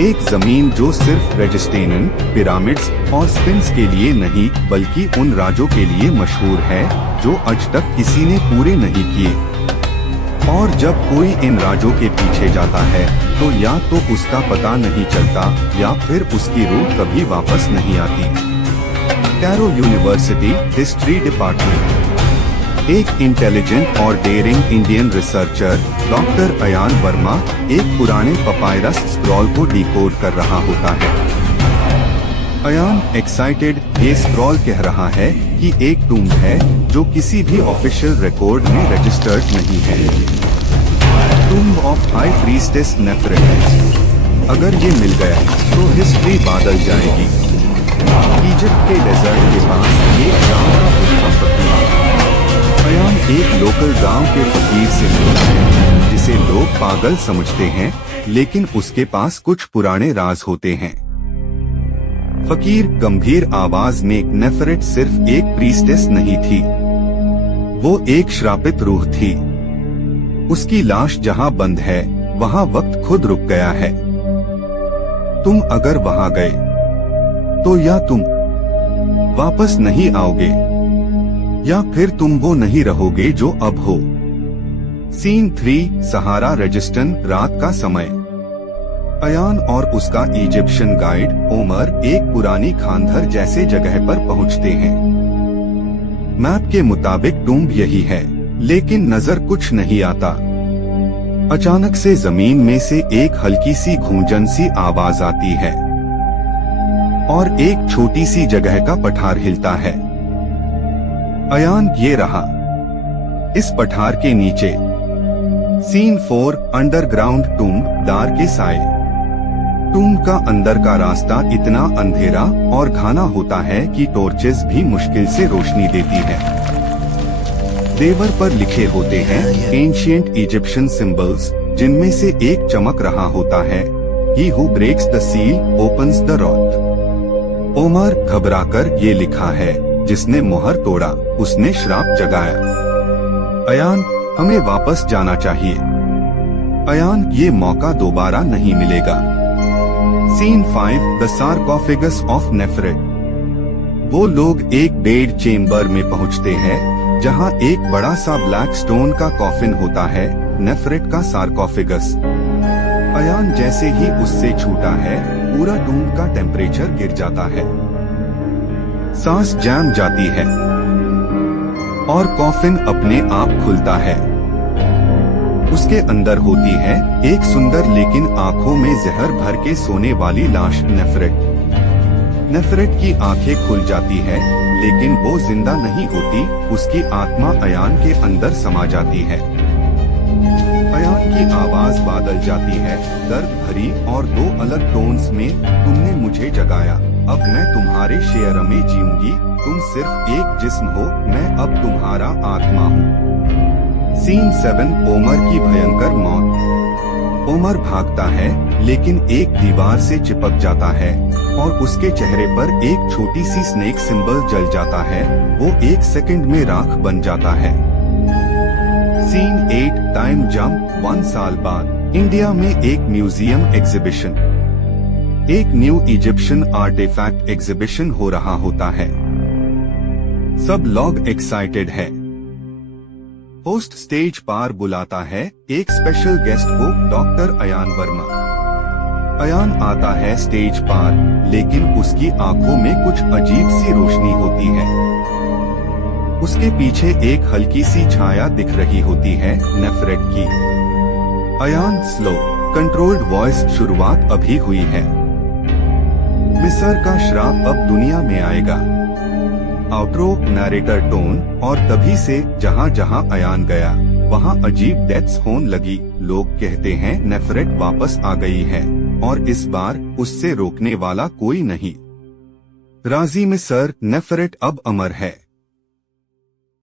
एक जमीन जो सिर्फ रेजिस्टेनन, पिरामिड्स और स्फिंक्स के लिए नहीं बल्कि उन राजों के लिए मशहूर है जो आज तक किसी ने पूरे नहीं किए। और जब कोई इन राजों के पीछे जाता है तो या तो उसका पता नहीं चलता या फिर उसकी रूह कभी वापस नहीं आती। Cairo university history department. एक इंटेलिजेंट और daring Indian researcher doctor Ayaan Varma एक पुराने पपायरस स्क्रॉल को डिकोड कर रहा होता है। अयान एक्साइटेड ये स्क्रॉल कह रहा है कि एक टूम्ब है जो किसी भी ऑफिशियल रिकॉर्ड में रजिस्टर्ड नहीं है। Tomb of high priestess Nefret. अगर ये मिल गया तो हिस्ट्री बदल जाएगी। इजिप्ट के डेजर्ट के पास एक गांव का भूखा फकीर। अयान एक लोकल गांव के फकीर से मिलता है जिसे लोग पागल समझते हैं, लेकिन उसके पास कुछ पुराने राज होते हैं। फकीर गंभीर आवाज में, नेफरेट सिर्फ एक प्रीस्टेस नहीं थी, वो एक श्रापित रूह थी। उसकी लाश जहां बंद है वहां वक्त खुद रुक गया है। तुम अगर वहां गए तो या तुम वापस नहीं आओगे या फिर तुम वो नहीं रहोगे जो अब हो। सीन 3 सहारा रेजिस्टन। रात का समय। अयान और उसका इजिप्शियन गाइड ओमर एक पुरानी खानधर जैसे जगह पर पहुंचते हैं। मैप के मुताबिक टूम्ब यही है, लेकिन नजर कुछ नहीं आता। अचानक से जमीन में से एक हल्की सी गूंजन सी आवाज आती है और एक छोटी सी जगह का पठार हिलता है। अयान ये रहा। इस पठार के नीचे। Scene 4 underground tomb. दार के साए। टूम्ब का अंदर का रास्ता इतना अंधेरा और घना होता है कि टॉर्चेस भी मुश्किल से रोशनी देती है। देवर पर लिखे होते हैं एंशिएंट इजिप्शियन सिंबल्स, जिनमें से एक चमक रहा होता है, He who breaks the seal opens the wrath। Omar घबराकर ये लिखा है, जिसने मोहर तोड़ा उसने श्राप जगाया। अयान हमें वापस जाना चाहिए। अयान ये मौका दोबारा नहीं मिलेगा। Scene 5 the sarcophagus of Nefret. वो लोग एक डेड चेम्बर में पहुंचते हैं जहां एक बड़ा सा ब्लैक स्टोन का कॉफिन होता है, नेफरेट का सार्कोफेगस। अयान जैसे ही उससे छूटा है पूरा टूम्ब का टेम्परेचर गिर जाता है, सांस जम जाती है और कॉफिन अपने आप खुलता है। उसके अंदर होती है एक सुंदर लेकिन आंखों में जहर भर के सोने वाली लाश, नेफरेट। नेफरेट की आंखें खुल जाती है, लेकिन वो जिंदा नहीं होती। उसकी आत्मा अयान के अंदर समा जाती है। अयान की आवाज बदल जाती है, दर्द भरी और 2 अलग टोन्स में। तुमने मुझे जगाया, अब मैं तुम्हारे शेयर में जीऊंगी। तुम सिर्फ एक जिस्म हो, मैं अब तुम्हारा आत्मा हूँ। सीन 7 ओमर की भयंकर मौत। ओमर भागता है, लेकिन एक दीवार से चिपक जाता है और उसके चेहरे पर एक छोटी सी स्नेक सिंबल जल जाता है। वो 1 सेकंड में राख बन जाता है। Scene 8 time jump. 1 साल बाद इंडिया में एक म्यूजियम एग्जीबिशन, एक न्यू इजिप्शियन आर्टिफैक्ट एग्जीबिशन हो रहा होता है। सब लोग एक्साइटेड है। होस्ट स्टेज पार बुलाता है एक स्पेशल गेस्ट को, डॉक्टर अयान वर्मा। अयान आता है स्टेज पार, लेकिन उसकी आंखों में कुछ अजीब सी रोशनी होती है। उसके पीछे एक हल्की सी छाया दिख रही होती है, नेफरेट की। Ayaan slow controlled voice. शुरुआत अभी हुई है। मिस्र का श्राप अब दुनिया में आएगा। Outro narrator tone. और तभी से जहां जहां अयान गया वहां अजीब डेथ्स होने लगी। लोग कहते हैं नेफरेट वापस आ गई है और इस बार उससे रोकने वाला कोई नहीं। राजी मिस्र, नेफरेट अब अमर है।